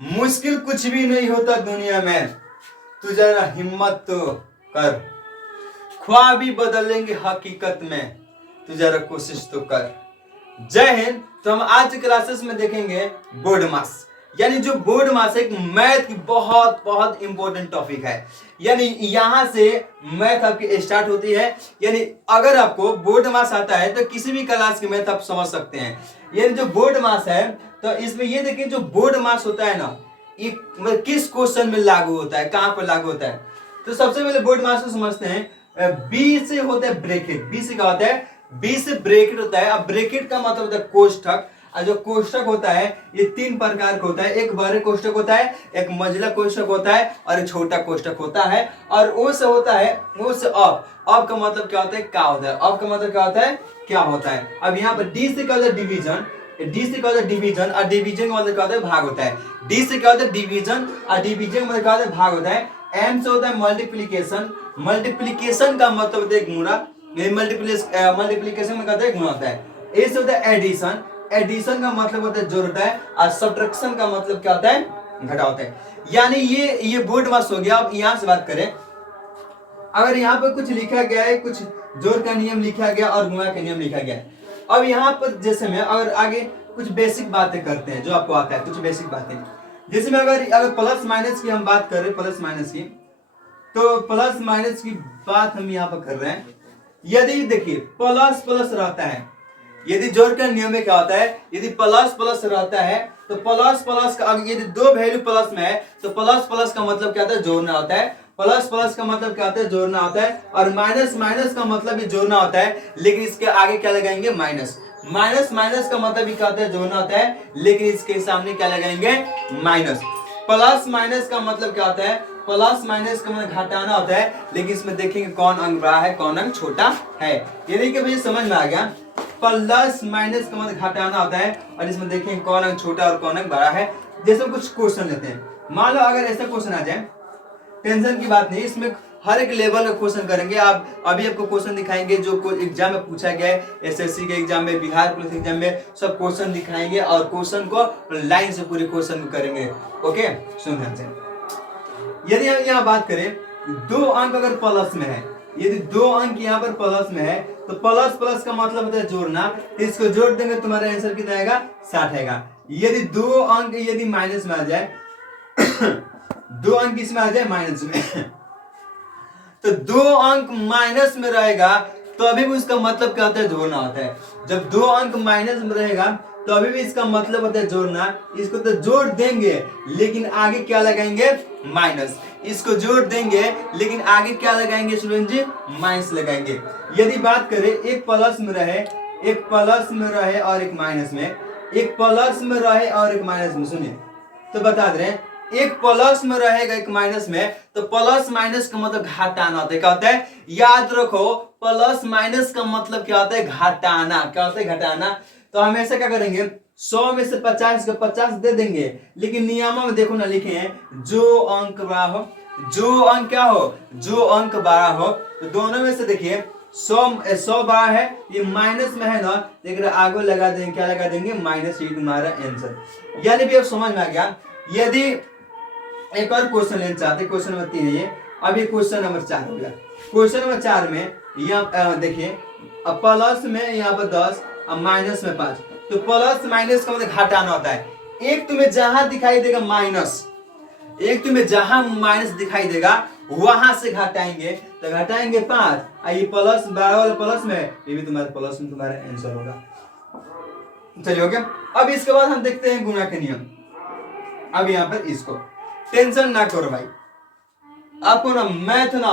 मुश्किल कुछ भी नहीं होता दुनिया में, तू जरा हिम्मत तो कर। ख्वाब भी बदलेंगे हकीकत में, तू जरा कोशिश तो कर। जय हिंद। तो हम आज के क्लासेस में देखेंगे बोर्ड मास, यानी जो बोर्ड मास एक मैथ की बहुत बहुत इंपॉर्टेंट टॉपिक है। यानी यहां से मैथ आपकी स्टार्ट होती है। यानी अगर आपको बोर्ड मास आता है तो किसी भी क्लास की मैथ आप समझ सकते हैं। यानी जो बोर्ड मास है, तो इसमें ये देखिए जो बोर्ड मास होता है ना, ये मतलब किस क्वेश्चन में लागू होता है, कहां पर लागू होता है। तो सबसे पहले बोर्ड मास को समझते हैं। बी से होता है ब्रैकेट। बी से क्या होता है? बी से ब्रैकेट होता है। अब ब्रैकेट का मतलब होता है कोष्ठक। और जो कोष्ठक होता है ये तीन प्रकार का होता है। एक बड़े कोष्ठक होता है, एक मंझला कोष्ठक होता है और एक छोटा कोष्ठक होता है। और ओ से होता है, ओ से ऑफ। ऑफ का मतलब क्या होता है? क्या होता है? ऑफ का मतलब क्या होता है? क्या होता है। अब यहाँ पर डी से क्या होता है? डिवीजन। डी से क्या होता है? डिवीजन। और डिवीजन का मतलब क्या होता है? भाग होता है। डी से क्या होता है? डिवीजन। और डिवीजन का मतलब क्या होता है? भाग होता है। एम से होता है मल्टीप्लीकेशन। मल्टीप्लीकेशन का मतलब होता है गुणा। मल्टीप्लीकेशन में कहते हैं गुणा होता है। ए से होता है एडिशन। एडिशन का मतलब होता है जोड़ होता है। और सब्ट्रैक्शन का मतलब क्या होता है? घटा होता है। यानी ये बोर्ड मास हो गया। अब यहां से बात करें, अगर यहाँ पर कुछ लिखा गया है, कुछ जोड़ का नियम लिखा गया और गुणा का नियम लिखा गया है। अब यहाँ पर जैसे में अगर आगे कुछ बेसिक बातें करते हैं जो आपको आता है, कुछ बेसिक बातें जैसे में अगर प्लस माइनस की हम बात करें, प्लस माइनस की, तो प्लस माइनस की बात हम यहाँ पर कर रहे हैं। यदि देखिए प्लस प्लस रहता है, यदि जोड़ का नियम में क्या होता है? यदि प्लस प्लस रहता है तो प्लस प्लस का, यदि दो वैल्यू प्लस में है तो प्लस प्लस का मतलब क्या होता है? जोड़ना होता है। प्लस प्लस का मतलब क्या होता है? जोड़ना होता है। और माइनस माइनस का मतलब भी जोड़ना होता है, लेकिन इसके आगे क्या लगाएंगे? माइनस। माइनस माइनस का मतलब भी क्या होता है? जोड़ना होता है, लेकिन इसके सामने क्या लगाएंगे? माइनस। प्लस माइनस का मतलब क्या होता है? प्लस माइनस का मतलब घटाना होता है, लेकिन इसमें देखेंगे कौन अंक बड़ा है, कौन अंक छोटा है। यानी कि मुझे समझ में आ गया, प्लस माइनस का मतलब घटाना होता है, और इसमें देखेंगे कौन अंक छोटा और कौन अंक बड़ा है। जैसे कुछ क्वेश्चन लेते हैं, मान लो अगर ऐसा क्वेश्चन आ जाए, टेंशन की बात नहीं, इसमें हर एक लेवल का क्वेश्चन करेंगे। आप अभी आपको क्वेश्चन दिखाएंगे जो एग्जाम में पूछा गया है, एसएससी के एग्जाम में, बिहार पुलिस एग्जाम में, सब क्वेश्चन दिखाएंगे और क्वेश्चन को लाइन से पूरे क्वेश्चन करेंगे। ओके, सुन ध्यान से। यदि हम यहाँ बात करें, दो अंक अगर प्लस में है, यदि दो अंक यहाँ पर प्लस में है तो प्लस प्लस का मतलब होता है जोड़ना। इसको जोड़ देंगे तुम्हारा आंसर कितना आएगा? 60 आएगा। यदि दो अंक यदि माइनस में आ जाए दो अंक इसमें आ जाए माइनस में तो दो अंक माइनस में रहेगा तो अभी भी इसका मतलब क्या होता है? जोड़ना होता है। जब दो अंक माइनस में रहेगा तो अभी भी इसका मतलब होता है जोड़ना। इसको तो जोड़ देंगे, लेकिन आगे क्या लगाएंगे? माइनस। इसको जोड़ देंगे, लेकिन आगे क्या लगाएंगे स्टूडेंट जी? माइनस लगाएंगे। यदि बात करें एक प्लस में रहे, एक प्लस में रहे और एक माइनस में, एक प्लस में रहे और एक माइनस में, सुनिए तो बता दे रहे हैं, एक प्लस में रहेगा एक माइनस में, तो प्लस माइनस का मतलब घटाना होता है। क्या होता है? याद रखो, प्लस माइनस का मतलब क्या होता है? घटाना। क्या होता है? घटाना। तो हमेशा क्या करेंगे? 100 में से 50 का 50 दे देंगे, लेकिन नियमों में देखो ना लिखे हैं, जो अंक बड़ा हो, जो अंक क्या हो? जो अंक बड़ा हो। तो दोनों में से देखिए 100 बड़ा है, ये माइनस में है ना, लेकिन आगे लगा देंगे, क्या लगा देंगे? माइनस। ये तुम्हारा आंसर। यानी भी अब समझ में आ गया। यदि एक और क्वेश्चन लेना चाहते, क्वेश्चन नंबर 3 है ये। अब ये क्वेश्चन नंबर 4 हो गया। क्वेश्चन नंबर 4 में यहाँ देखिए, प्लस में यहाँ पर 10 और माइनस में 5। तो प्लस माइनस का मतलब घटाना होता है। एक तुम्हें जहां दिखाई देगा माइनस, एक तुम्हें जहां माइनस दिखाई देगा वहां से घटाएंगे, तो घटाएंगे 5, और ये प्लस बड़ा वाला प्लस में, ये भी तुम्हारे प्लस में तुम्हारा आंसर होगा। चलिए हो गया। अब इसके बाद हम देखते हैं गुणा के नियम। अब यहाँ पर इसको टेंशन ना करो भाई, आपको ना मैथ ना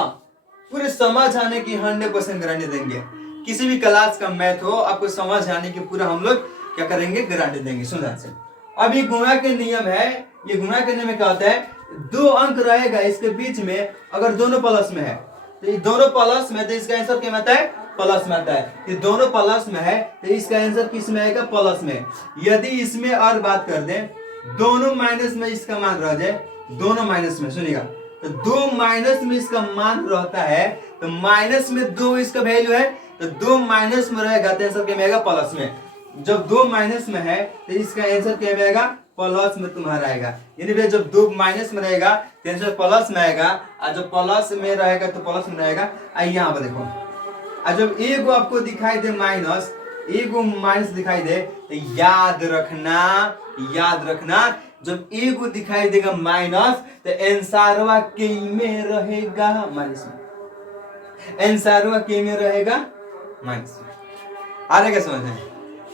पूरे समझ आने की 100% गारंटी देंगे। किसी भी क्लास का मैथ हो, आपको समझ आने की पूरा हम लोग क्या करेंगे? गारंटी देंगे। सुन से अब ये गुणा के नियम है। ये गुणा के नियम में क्या होता है? दो अंक रहेगा इसके बीच में, अगर दोनों प्लस में है तो ये दोनों प्लस में, तो इसका आंसर क्या आता है? प्लस में आता है। ये दोनों प्लस में है तो इसका आंसर किस में आएगा? प्लस में। यदि इसमें और बात कर दें, दोनों माइनस में इसका मान रह जाए, दोनों माइनस में, सुनिएगा, तो दो माइनस में इसका मान रहता है, तो माइनस में दो इसका वैल्यू है, तो दो माइनस में रहेगा तो आंसर क्या आएगा? प्लस में। जब दो माइनस में है तो इसका आंसर क्या आएगा? प्लस में तुम्हारा आएगा। यानी भैया जब 2 माइनस में रहेगा तो आंसर प्लस में आएगा, और जब प्लस में रहेगा तो प्लस में रहेगा। यहाँ पर देखो, और जब एगो आपको दिखाई दे माइनस, एगो माइनस दिखाई दे, तो याद रखना जब एगो दिखाई देगा माइनस तो आंसरवा के में रहेगा माइनस में, आंसरवा के में रहेगा माइनस में। आ रहा क्या समझ में?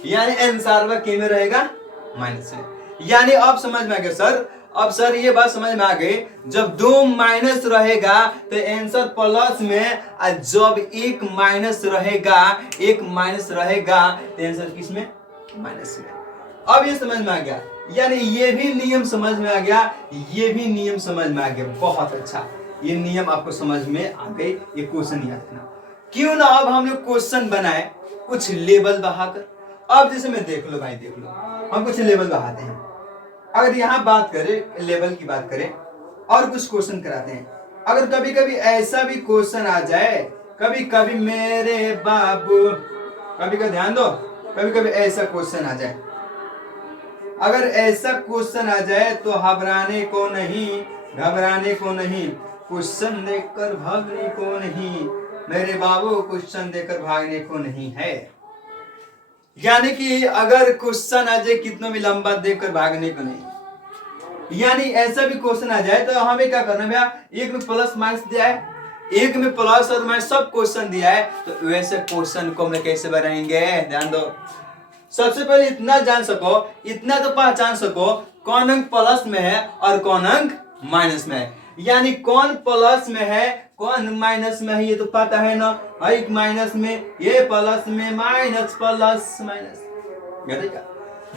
यानी आंसरवा के में रहेगा माइनस में। यानी अब समझ में आ गया सर, अब सर ये बात समझ में आ गई, जब 2 माइनस रहेगा तो आंसर प्लस में, और जब 1 माइनस रहेगा तो आंसर किस में? माइनस में। अब ये समझ में आ गया, यानी ये भी नियम समझ में आ गया, ये भी नियम समझ में आ गया। बहुत अच्छा, ये नियम आपको समझ में आ गई। ये क्वेश्चन याद रखना। क्यों ना अब हम लोग क्वेश्चन बनाए कुछ लेवल बढ़ाकर। अब जैसे मैं देख लो भाई, देख लो, हम कुछ लेवल बढ़ाते हैं। अगर यहाँ बात करें, लेवल की बात करें, और कुछ क्वेश्चन कराते हैं। अगर कभी कभी ऐसा भी क्वेश्चन आ जाए, कभी कभी मेरे बाबू, कभी का ध्यान दो, कभी कभी ऐसा क्वेश्चन आ जाए, अगर ऐसा क्वेश्चन आ जाए तो घबराने को नहीं, क्वेश्चन देखकर भागने को नहीं, मेरे बाबू क्वेश्चन देखकर भागने को नहीं है। यानी कि अगर क्वेश्चन आ जाए कितना भी लंबा देखकर भागने को नहीं। यानी ऐसा भी क्वेश्चन आ जाए तो हमें क्या करना है भैया, एक में प्लस माइनस दिया है, एक में प्लस और माइनस सब क्वेश्चन दिया है, तो वैसे क्वेश्चन को हम कैसे बनाएंगे? ध्यान दो, सबसे पहले इतना जान सको, इतना तो पहचान सको कौन अंक प्लस में है और कौन अंक माइनस में है। यानी कौन प्लस में है कौन माइनस में है ये तो पता है ना। एक माइनस में, ये प्लस में, minus plus minus,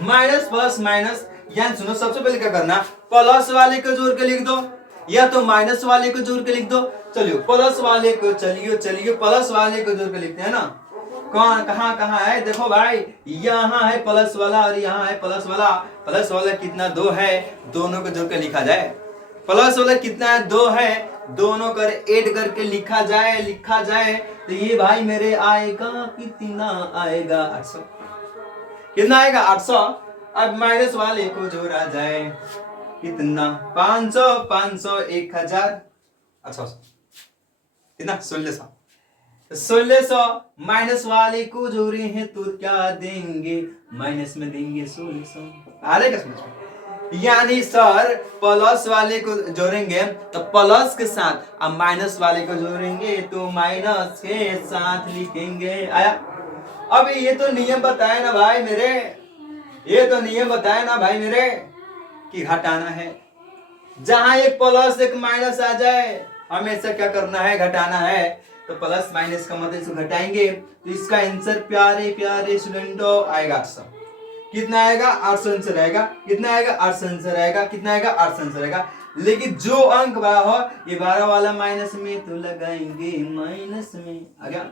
minus plus minus. यानी सुनो, सबसे पहले क्या करना, प्लस वाले को जोड़ के लिख दो, या तो माइनस वाले को जोड़ के लिख दो। चलिए प्लस वाले को, चलिए प्लस वाले को जोड़ के लिखते हैं ना। कौन कहाँ है? देखो भाई, यहाँ है प्लस वाला और यहाँ है प्लस वाला। प्लस वाला कितना? 2 है, दोनों को जोड़ के लिखा जाए। प्लस वाला कितना है? 2 है, दोनों कर ऐड करके लिखा जाए तो ये भाई मेरे आएगा कितना? आएगा 800। कितना आएगा? 800। अब माइनस वाले को जोड़ा जाए, कितना? 500, 1000, अच्छा कितना? 1600 माइनस वाले को जोड़े हैं तो क्या देंगे? माइनस में देंगे 1600। आ रहे क्या समझ में? यानी सर प्लस वाले को जोड़ेंगे तो प्लस के साथ, अब माइनस वाले को जोड़ेंगे तो माइनस के साथ लिखेंगे। आया? अब ये तो नियम बताया ना भाई मेरे, ये तो नियम बताया ना भाई मेरे कि घटाना है। जहां एक प्लस एक माइनस आ जाए हमेशा क्या करना है? घटाना है। तो प्लस माइनस का मतलब इसको घटाएंगे तो इसका आंसर प्यारे प्यारे स्टूडेंटों आएगा 800। कितना आएगा? 800 आंसर आएगा। कितना आएगा? 800 आंसर आएगा। कितना आएगा? 800 आंसर आएगा। लेकिन जो अंक 12 हो, ये 12 वाला माइनस में तो लगाएंगे माइनस में। आ गया?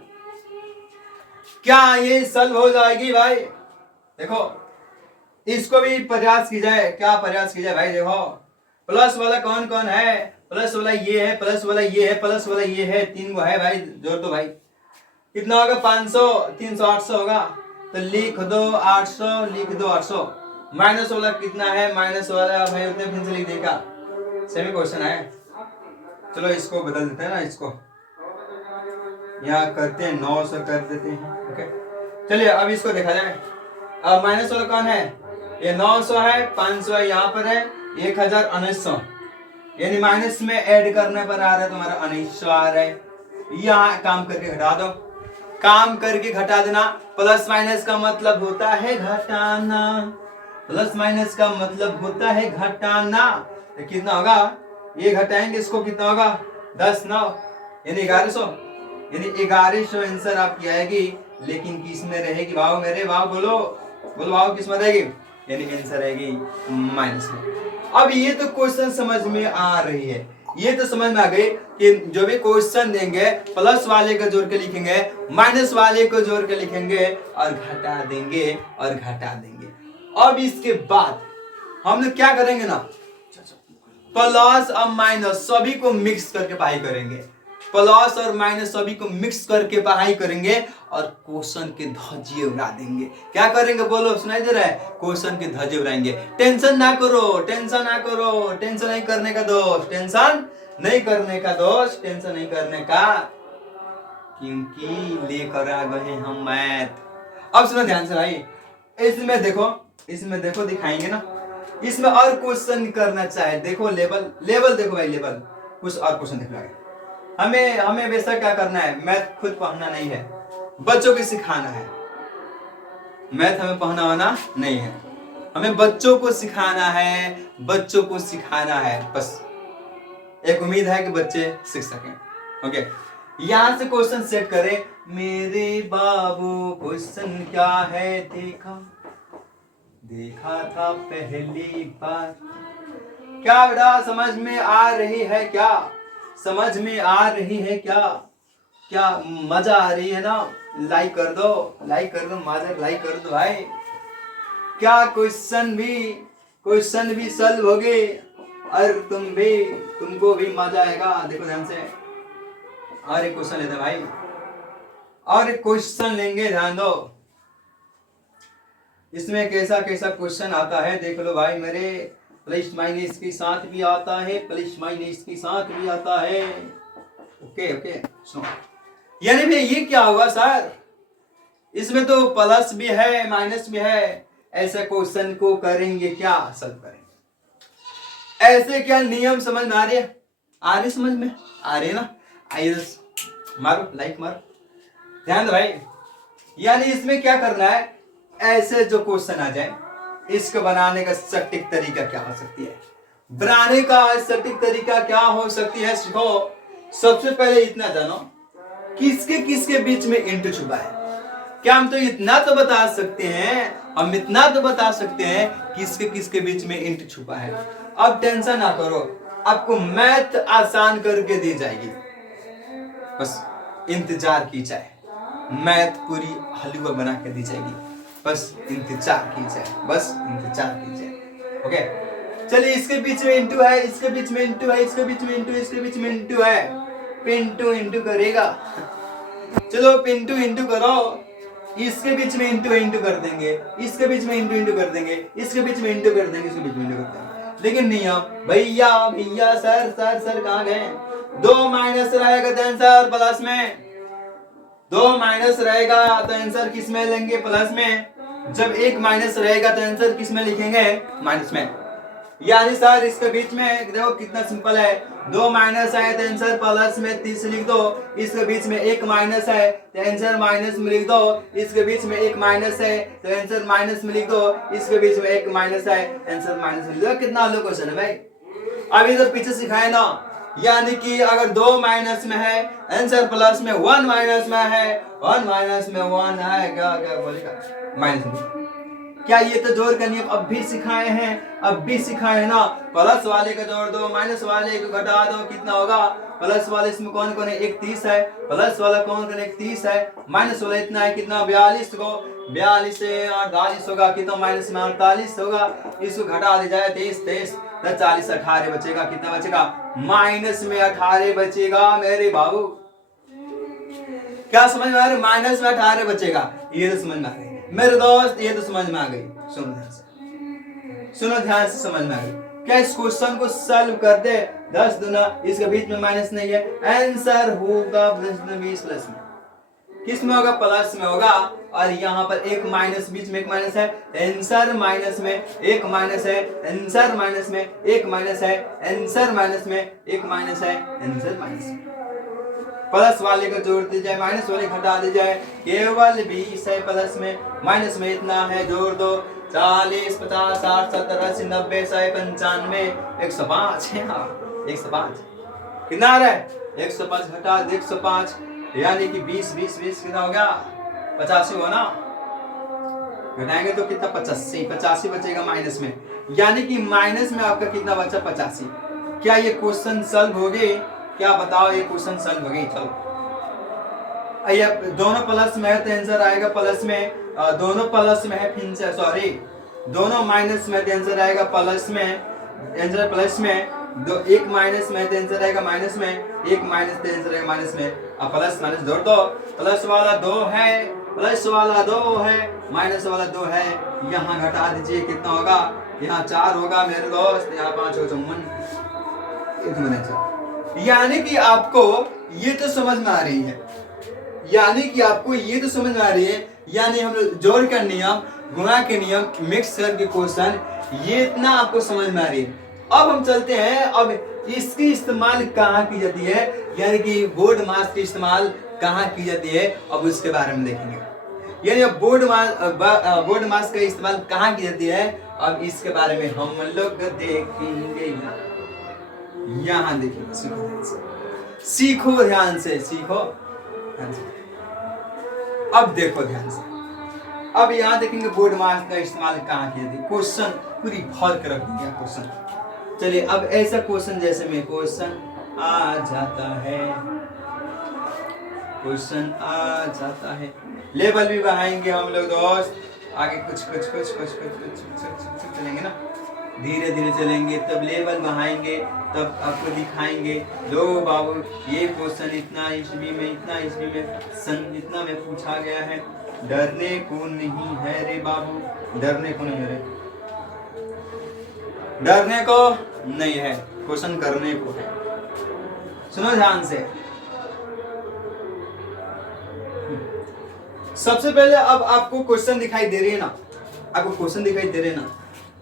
क्या ये सॉल्व हो जाएगी भाई? देखो इसको भी प्रयास की जाए। क्या प्रयास की जाए भाई? देखो प्लस वाला कौन कौन है? प्लस वाला ये है, प्लस वाला ये है, प्लस वाला ये है, 3 गो है भाई, जोड़ दो भाई। कितना होगा? 500, 300, 800 होगा। तो लिख दो 800, लिख दो 800। माइनस वाला कितना है? माइनस वाला भाई उतने फिर से लिख देगा, सेमी क्वेश्चन है। चलो इसको बदल देते हैं ना, इसको यहाँ करते हैं 900 कर देते हैं। ओके चलिए अब इसको देखा जाए। अब माइनस वाला कौन है? ये 900 है, 500 है, यहाँ पर है 1900, यानी माइनस में ऐड करने पर आ रहा है तुम्हारा 1900 आ रहा है। यहाँ काम करके घटा दो, काम करके घटा देना। प्लस माइनस का मतलब होता है घटाना, प्लस माइनस का मतलब होता है घटाना। तो कितना होगा? ये घटाएंगे इसको, कितना होगा? 10 9 यानी 1100, यानी 1100 आंसर आपकी आएगी। लेकिन किस में रहेगी भाव मेरे? भाव बोलो भाव किस में रहेगी? यानी आंसर आएगी माइनस में। अब ये तो क्वेश्चन समझ में आ रही है, ये तो समझ में आ गई कि जो भी क्वेश्चन देंगे प्लस वाले को जोड़ के लिखेंगे, माइनस वाले को जोड़ के लिखेंगे और घटा देंगे। अब इसके बाद हम लोग क्या करेंगे ना, प्लस और माइनस सभी को मिक्स करके पढ़ाई करेंगे। प्लस और माइनस सभी को मिक्स करके पढ़ाई करेंगे और क्वेश्चन के धज्जे उड़ा देंगे। क्या करेंगे बोलो, सुनाई दे रहा है? क्वेश्चन के धज्जे उड़ाएंगे। टेंशन ना करो, टेंशन ना करो, टेंशन नहीं करने का दोस्त, टेंशन नहीं करने का दोस्त, टेंशन नहीं करने का, क्योंकि लेकर आ गए हम मैथ। अब सुनो ध्यान से भाई, इसमें देखो दिखाएंगे ना, इसमें और क्वेश्चन करना चाहे देखो, लेवल देखो भाई, लेवल कुछ और क्वेश्चन देखना है। हमें वैसा क्या करना है, मैथ खुद पढ़ना नहीं है, बच्चों को सिखाना है। मैथ हमें पढ़ना नहीं है, हमें बच्चों को सिखाना है, बच्चों को सिखाना है। बस एक उम्मीद है कि बच्चे सीख सकें। ओके, यहां से क्वेश्चन सेट करें। मेरे बाबू क्वेश्चन क्या है देखा था पहली बार। क्या बेटा समझ में आ रही है? क्या समझ में आ रही है? क्या मजा आ रही है ना? लाइक कर दो माजर, लाइक कर दो भाई। क्या क्वेश्चन भी सॉल्व हो गए और तुमको भी मजा आएगा। देखो ध्यान से, और एक क्वेश्चन लेते हैं भाई, और एक क्वेश्चन लेंगे, ध्यान दो। इसमें कैसा क्वेश्चन आता है देख लो भाई मेरे। प्लस माइनस के साथ भी आता है, प्लस माइनस के साथ भी आता है। ओके सुनो, यानी भाई ये क्या हुआ सर, इसमें तो प्लस भी है माइनस भी है, ऐसे क्वेश्चन को करेंगे क्या, सॉल्व करेंगे। ऐसे क्या नियम समझ में आ रहे समझ में आ रहे ना? आइए मारो, लाइक मारो, ध्यान दो भाई। यानी इसमें क्या करना है, ऐसे जो क्वेश्चन आ जाए, इसको बनाने का सटीक तरीका क्या हो सकती है, बनाने का सटीक तरीका क्या हो सकती है, सीखो। सबसे पहले इतना जानो, किसके बीच में इंटू छुपा है। क्या हम तो इतना तो बता सकते हैं, किसके बीच में इंटू छुपा है। अब टेंशन ना करो, आपको मैथ आसान करके दी जाएगी, बस इंतजार की जाए। मैथ पूरी हलवा बना के दी जाएगी, बस इंतजार की जाए। ओके, चलिए इसके बीच में इंटू है, इसके बीच में इंटू है, इसके बीच में इंटू है। पिंटू करेगा, चलो पिंटू करो। इसके बीच में इंटू कर देंगे, इसके बीच में इंटू कर देंगे, इसके बीच में इंटू कर देंगे, इसके बीच में इंटू कर देंगे। लेकिन नहीं, अब भैया सर कहाँ गए? 2 माइनस रहेगा तो आंसर प्लस में, 2 माइनस रहेगा तो आंसर किस में लेंगे? प्लस में। जब 1 माइनस रहेगा तो आंसर किस में लिखेंगे? माइनस में। यानी सर इसके बीच में देखो कितना सिंपल है, 2 माइनस है तो आंसर प्लस में 30 लिख दो। इसके बीच में 1 माइनस है तो आंसर माइनस में लिख दो। इसके बीच में 1 माइनस है तो आंसर माइनस में लिख दो। इसके बीच में 1 माइनस है, आंसर माइनस में लिख दो। कितना लो क्वेश्चन है भाई, अभी तो पीछे सिखाए ना। यानी कि अगर 2 माइनस में है, आंसर प्लस में, 1 माइनस में है, 1 माइनस में 1 है, क्या बोलेगा? माइनस में। क्या ये तो जोड़ का नियम अब भी सिखाए ना। प्लस वाले का जोड़ दो, माइनस वाले को घटा दो, कितना होगा? प्लस वाले इसमें कौन कौन है? 1 30 है। प्लस वाला कौन कौन है? 1 30 है। माइनस वाला इतना है, कितना? 42 को 42 से 48 होगा, कितना? माइनस में 48 होगा। इसको घटा दी जाए 23 40 18 बचेगा, कितना बचेगा? माइनस में 18 बचेगा मेरे बाबू। क्या समझ में आ रहा है? माइनस में 18 बचेगा, ये तो समझ में आ गई मेरे दोस्त, ये तो समझ में आ गई। सुनो ध्यान से समझ में आ गई। क्या इस क्वेश्चन को सॉल्व कर दे? 10 दूना, इसके बीच में माइनस नहीं है, आंसर होगा 20 प्लस में। किस में होगा? प्लस में होगा। और यहाँ पर 1 माइनस, बीच में 1 माइनस है, आंसर माइनस में 1 माइनस है, आंसर माइनस में 1 माइनस है, आंसर माइनस में 1 माइनस है, आंसर माइनस में। प्लस वाले को जोड़ दी जाए, माइनस वाले घटा दी जाए, केवल 20 है प्लस में, माइनस में इतना है, जोड़ दो। 40 50 60 70 80 90 100 95 105 है। हाँ 105 कितना आ रहा है? 105 घटा 105, यानी कि 20 कितना हो गया? 85 हुआ ना। घटाएंगे तो कितना? 85 बचेगा माइनस में, यानी कि माइनस में आपका कितना बचा? 85। क्या ये क्वेश्चन सॉल्व हो गए? क्या बताओ, ये क्वेश्चन सॉल्व हो गई? चलो, ये दोनों प्लस में है तो आंसर आएगा प्लस में, दोनों प्लस में है, फिर से सॉरी, दोनों माइनस में तो आंसर आएगा प्लस में, आंसर प्लस में, दो, एक माइनस में तो आंसर रहेगा माइनस में, एक माइनस तो आंसर रहेगा माइनस में। अब प्लस माइनस जोड़ दो, प्लस वाला 2 है, प्लस वाला 2 है, माइनस वाला 2 है, यहाँ घटा दीजिए कितना होगा, यहाँ 4 होगा मेरे दोस्त, यहाँ 5 हो चौवन, यानी कि आपको ये तो समझ में आ रही है, यानी कि आपको ये तो समझ में आ रही है, यानी हम लोग जोड़ का नियम, गुणा के नियम, मिक्स करके क्वेश्चन, ये इतना आपको समझ में आ रही है। अब हम चलते हैं, अब इसकी इस्तेमाल कहाँ की जाती है, यानी कि बोर्ड मास की इस्तेमाल कहाँ की जाती है, अब उसके बारे में देखेंगे। यानी अब बोर्ड मास का इस्तेमाल कहाँ की जाती है, अब इसके बारे में हम लोग देखेंगे। यहाँ देखिए, सीखो ध्यान से, सीखो ध्यान से। अब देखो ध्यान से, अब यहाँ देखेंगे बोर्ड मास का इस्तेमाल कहाँ किया जाता है। क्वेश्चन पूरी भर के रख दिया क्वेश्चन। चलिए अब ऐसा क्वेश्चन जैसे में क्वेश्चन आ जाता है, क्वेश्चन आ जाता है, लेवल भी बढ़ाएंगे हम लोग दोस्त, आगे कुछ चलेंगे ना, धीरे धीरे चलेंगे, तब लेवल बढ़ाएंगे, तब आपको दिखाएंगे, लो बाबू ये क्वेश्चन इतना ईस्वी में, इतना ईस्वी में, सन इतना में पूछा गया है, डरने को नहीं है रे बाबू, डरने को नहीं है रे, डरने को नहीं है, क्वेश्चन करने को है। सुनो ध्यान से, सबसे पहले अब आपको क्वेश्चन दिखाई दे रही है ना, आपको क्वेश्चन दिखाई दे रहे हैं ना,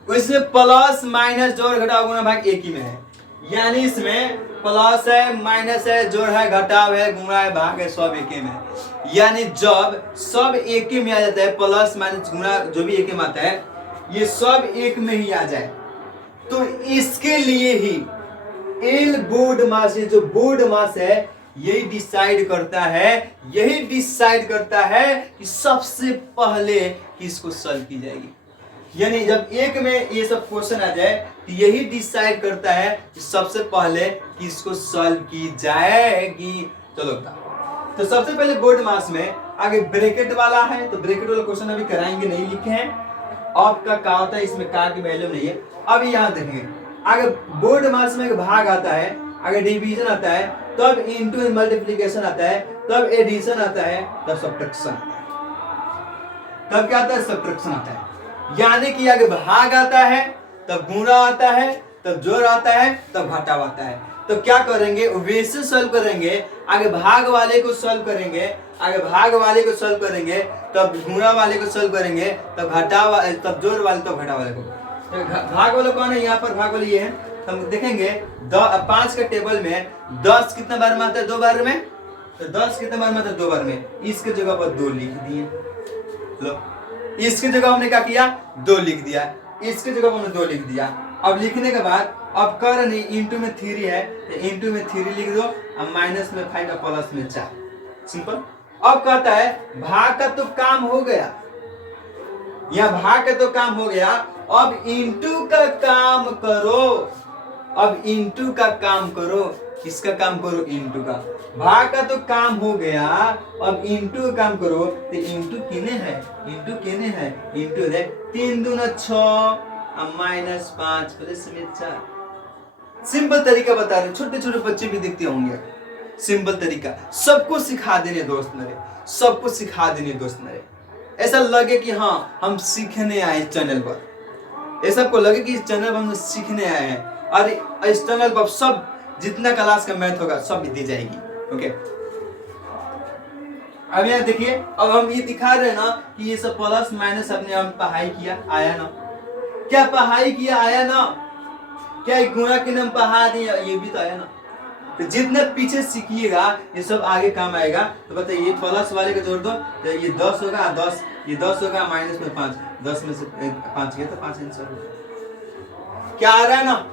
इसमें प्लस माइनस जोड़ घटाव गुणा भाग एक ही में है, यानी इसमें प्लस है, माइनस है, जोड़ है, घटाव है, गुणा है, भाग है, सब एक ही में है। यानी जब सब एक ही में आ जाता है, प्लस माइनस गुणा जो भी एक ही में आता है, ये सब एक में ही आ जाए, तो इसके लिए ही एल बोर्ड मास, जो बोर्ड मास है, यही डिसाइड करता है कि सबसे पहले किसको सॉल्व की जाएगी। यानी जब एक में ये सब क्वेश्चन आ जाए तो यही डिसाइड करता है कि सबसे पहले किसको सॉल्व की जाएगी। चलो तो सबसे पहले बोर्ड मास में आगे ब्रैकेट वाला है, तो ब्रैकेट वाला क्वेश्चन अभी कराएंगे, नहीं लिखे हैं, आपका का होता है, इसमें का की वैल्यू नहीं है। अब यहाँ देखेंगे, आगे बोर्ड मास में एक भाग आता है, आगे डिवीजन आता है, तब इनटू मल्टीप्लिकेशन आता है, तब एडिशन आता है, तब सब्ट्रैक्शन, तब क्या आता है, सब्ट्रैक्शन आता है। यानी कि आगे भाग आता है, तब गुणा आता है, तब जोड़ आता है, तब घटाव आता है। तो क्या करेंगे, वैसे सॉल्व करेंगे, आगे भाग वाले को सॉल्व करेंगे, आगे भाग वाले को सॉल्व करेंगे, तब गुणा वाले को सॉल्व करेंगे, तब घटाव, तब जोड़ वाले, तब घटाव वाले को। तो भाग वाले कौन है, यहाँ पर भाग वाले ये है, हम देखेंगे 5 के टेबल में 10 कितना बार में आता है, 2 बार में, तो 10 कितना बार में आता है, 2 बार में, इसके जगह पर 2 लिख दिए। लो इसकी जगह हमने क्या किया, 2 लिख दिया, इसकी जगह हमने 2 लिख दिया। अब लिखने के बाद अब कर नहीं, इंटू में 3 है, तो इंटू में 3 लिख दो, अब माइनस में 5 और प्लस में 4, सिंपल। अब कहता है भाग का तो काम हो गया, यहाँ भाग का तो काम हो गया, अब इंटू का काम करो, अब इंटू का काम करो, किसका काम करो, इंटू का। भाग का तो काम हो गया, अब इंटू का काम करो, तो इंटू किने है, इंटू किने है, इंटू है 3 दूना 6 माइनस 5 प्लस में 4। सिंपल तरीका बता रहे, छोटे छोटे बच्चे भी दिखते होंगे, सिंपल तरीका, सबको सिखा देने दोस्त मेरे, सबको सिखा देने दोस्त मेरे। ऐसा लगे कि हाँ हम सीखने आए इस चैनल पर, ऐसा को लगे कि इस चैनल पर हम सीखने आए हैं, और इस चैनल पर सब जितना क्लास का मैथ होगा सब दी जाएगी। ओके, अब यहाँ देखिए, अब हम ये दिखा रहे हैं ना कि ये सब प्लस माइनस अपने हम पढ़ाई किया, आया ना, क्या पढ़ाई किया, आया ना, क्या गुणा के नाम पढ़ा दिया, ये भी तो आया ना। तो जितने पीछे सीखिएगा ये सब आगे काम आएगा। तो बताइए, ये प्लस वाले को जोड़ दो, तो ये 10 होगा, 10 ये 10 होगा, माइनस में 5, 10 में से 5 गया तो 5 आंसर होगा। क्या आ रहा है ना,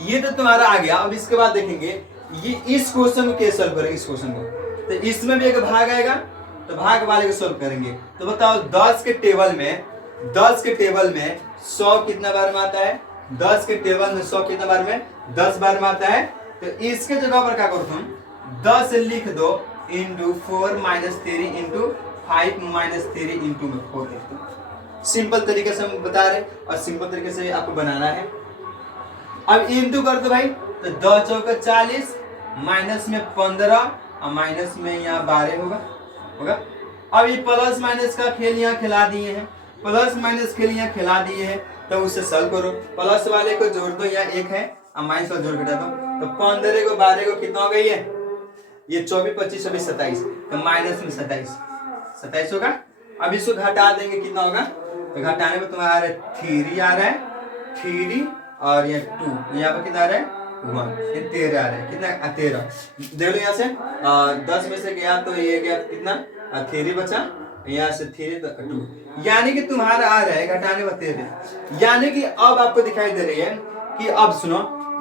ये तो तुम्हारा आ गया। अब इसके बाद देखेंगे ये इस क्वेश्चन को कैसे सॉल्व करेंगे, इस क्वेश्चन को, तो इसमें भी एक भाग आएगा, तो भाग वाले को सॉल्व करेंगे। तो बताओ 10 के टेबल में 100 कितना बार में आता है, 10 के टेबल में 100 कितना बार में, 10 बार में आता है। तो इसके जगह पर क्या करो तुम, 10 लिख दो, into 4 minus 3 into 5 minus 3 into में 4 लिख दो। सिंपल तरीके से हम बता रहे और सिंपल तरीके से आपको बनाना है। अब इंटू कर दो भाई, तो 2 चौका 40, माइनस में 15 और माइनस में यहाँ 12 होगा। अब ये प्लस माइनस का खेल यहाँ खिला दिए हैं, प्लस माइनस खेल यहाँ खिला दिए हैं, तो उसे सॉल्व करो। प्लस वाले को जोड़ दो, यहाँ 1 है और माइनस वाला जोड़ घटा दो, तो 15 को 12 को कितना हो गई है, ये 24, 25, 26, 27, तो माइनस में 27 होगा। अब इसको घटा देंगे, कितना होगा, तो घटाने में तुम्हारा 3 आ रहा है, 3 और ये 2, यहाँ पर कितना आ रहा है 1, ये 13 आ रहा है, कितना 13। देख लो यहाँ से 10 में से गया तो ये गया कितना 3 बचा, यहाँ से 3 तो 2, यानी कि तुम्हारा आ रहा है घटाने में 13। यानी कि अब आपको दिखाई दे रही है कि अब सुनो,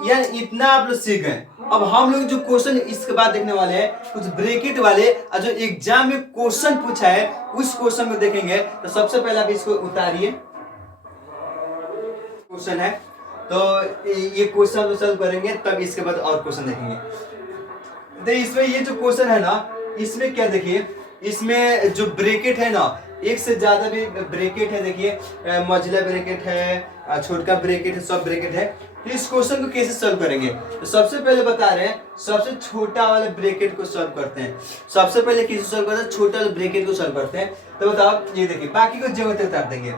यार इतना आप लोग सीख गए। अब हम लोग जो क्वेश्चन इसके बाद देखने वाले हैं कुछ ब्रैकेट वाले, और जो एग्जाम में क्वेश्चन पूछा है उस क्वेश्चन को देखेंगे। तो सबसे पहले आप इसको उतारिए, क्वेश्चन है तो ये क्वेश्चन सॉल्व करेंगे, तब इसके बाद और क्वेश्चन देखेंगे। तो इसमें ये जो क्वेश्चन है ना, इसमें क्या देखिए, इसमें जो ब्रैकेट है ना, एक से ज्यादा भी ब्रैकेट है, देखिए मझला ब्रैकेट है, छोटा ब्रैकेट है, सब ब्रैकेट है। तो इस क्वेश्चन को कैसे सॉल्व करेंगे, तो सबसे पहले बता रहे हैं, सबसे छोटा वाले ब्रैकेट को सॉल्व करते हैं। सबसे पहले कैसे सॉल्व करते हैं, छोटा वाले ब्रैकेट को सॉल्व करते हैं। तो बताओ, ये देखिए बाकी को ज्यों उतार देंगे,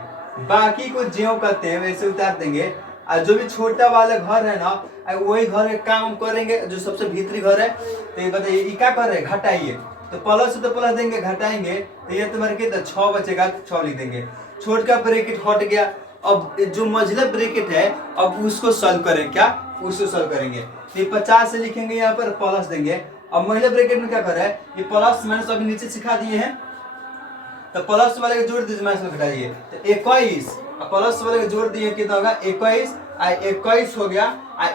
बाकी को ज्यों करते हैं वैसे उतार देंगे, और जो भी छोटा वाला घर है ना, वही घर में काम करेंगे, जो सबसे भीतरी घर है। तो ये बताइए ये क्या कर रहे हैं, घटाइए, तो प्लस तो प्लस देंगे, घटाएंगे तो ये तुम्हारे कितना 6 बचेगा, 6 लिख देंगे। छोटा ब्रैकेट हट गया। अब जो मझला ब्रैकेट है, अब उसको सॉल्व करें, क्या उसको सॉल्व करेंगे, तो ये 50 से लिखेंगे, यहाँ पर प्लस देंगे। अब महिला ब्रैकेट में क्या कर रहा है, ये प्लस माइनस अभी नीचे सिखा दिए हैं, तो प्लस वाले को जोड़ दीजिए, माइनस में घटाइए, तो 21, प्लस वाले को जोड़ दिए कितना होगा 21, 21 हो गया,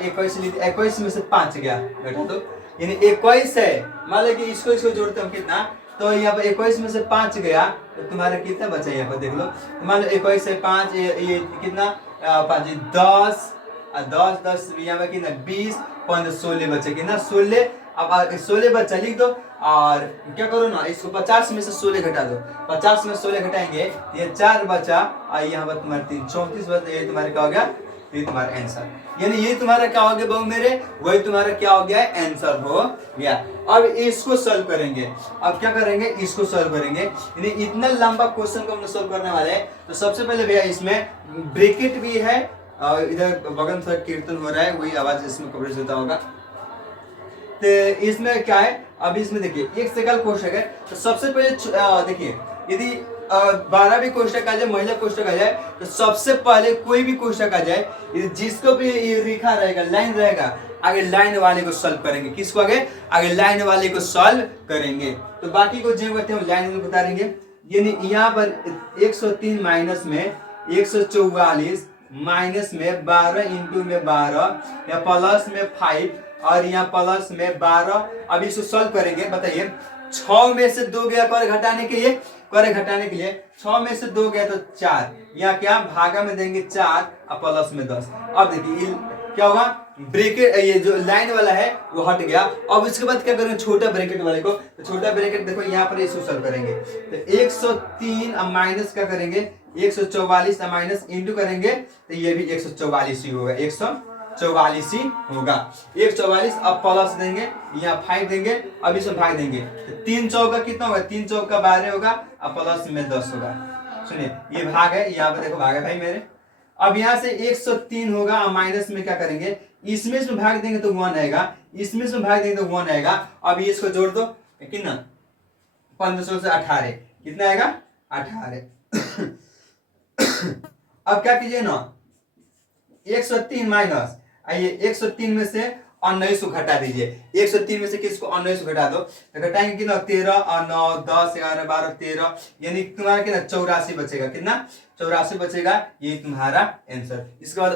21 में से 5 गया, घटा दो, यानी 21 है। मान लो कि इसको जोड़ते हम कितना, तो यहाँ पर 21 में से 5 गया, तो तुम्हारा कितना बचा, यहाँ पर देख लो, तो मान लो 21 से 5 ये कितना 5 10 10 यहाँ पर कितना 20 15 16 बचे, कितना 16। अब 16 बच्चा लिख दो, और क्या करो ना, इसको 50 में से 16 घटा दो, 50 में 16 घटाएंगे, ये 4 बचा, और यहाँ पर तुम्हारे 3 34 बचा, ये तुम्हारे क्या हो गया, ये तुम्हारा आंसर, यानी ये तुम्हारा क्या हो गया बहु मेरे, वही तुम्हारा क्या हो गया, आंसर हो गया। अब इसको सॉल्व करेंगे, अब क्या करेंगे, इसको सॉल्व करेंगे, यानी इतना लंबा क्वेश्चन को हम सॉल्व करने वाले हैं। तो सबसे पहले भैया इसमें ब्रैकेट भी है, और इधर बगल में कीर्तन हो रहा है, वही आवाज इसमें कवरेज होता होगा। तो इसमें क्या है, अब इसमें देखिए एक सेकंड कोष्टक है, तो सबसे पहले देखिए, यदि 12 भी कोष्टक आ जाए, महिला कोष्टक आ जाए, तो सबसे पहले कोई भी कोष्टक आ जाए, जिसको भी ये रेखा रहेगा, लाइन रहेगा, आगे लाइन वाले को सॉल्व करेंगे, किसको आगे लाइन वाले को सॉल्व करेंगे। तो बाकी को जो कहते हैं लाइन में बता देंगे, यानी यहाँ पर 103 माइनस में 144 माइनस में 12 इंटू में 12 या प्लस में 5 और यहाँ प्लस में 12। अब इसको सॉल्व करेंगे, बताइए 6 में से 2 गया कर घटाने के लिए, 6 में से 2 गया तो 4, यहाँ क्या भागा में देंगे 4 और प्लस में 10। अब देखिए क्या होगा, ब्रैकेट ये जो लाइन वाला है वो हट गया। अब इसके बाद क्या करेंगे, छोटा ब्रैकेट वाले को, तो छोटा ब्रैकेट देखो यहाँ पर इसको सॉल्व करेंगे, तो 103 और माइनस क्या करेंगे 144 और माइनस इंटू करेंगे, तो ये भी 144 ही होगा, 144 ही होगा, 144। अब प्लस देंगे, यहाँ 5 देंगे, अब इसमें भाग देंगे, तो 3 चौका कितना होगा, 3 चौका 12 होगा और प्लस में 10 होगा। सुनिए ये भाग है, यहाँ पर देखो भाग है भाई मेरे। अब यहाँ से 103 होगा और माइनस में क्या करेंगे, इसमें भाग देंगे तो 1 आएगा, इसमें भाग देंगे तो 1 आएगा। अब इसको जोड़ दो, कितना 1500 से 18 कितना आएगा 18। अब क्या कीजिए ना, 103 माइनस आइए 103 में से 19 को घटा दीजिए, 103 में से किसको 19 को घटा दो, तो घटाएंगे कितना 13 और 9 10 11 12 13, यानी तुम्हारा कितना 84 बचेगा, कितना 84 बचेगा, ये तुम्हारा आंसर। इसके बाद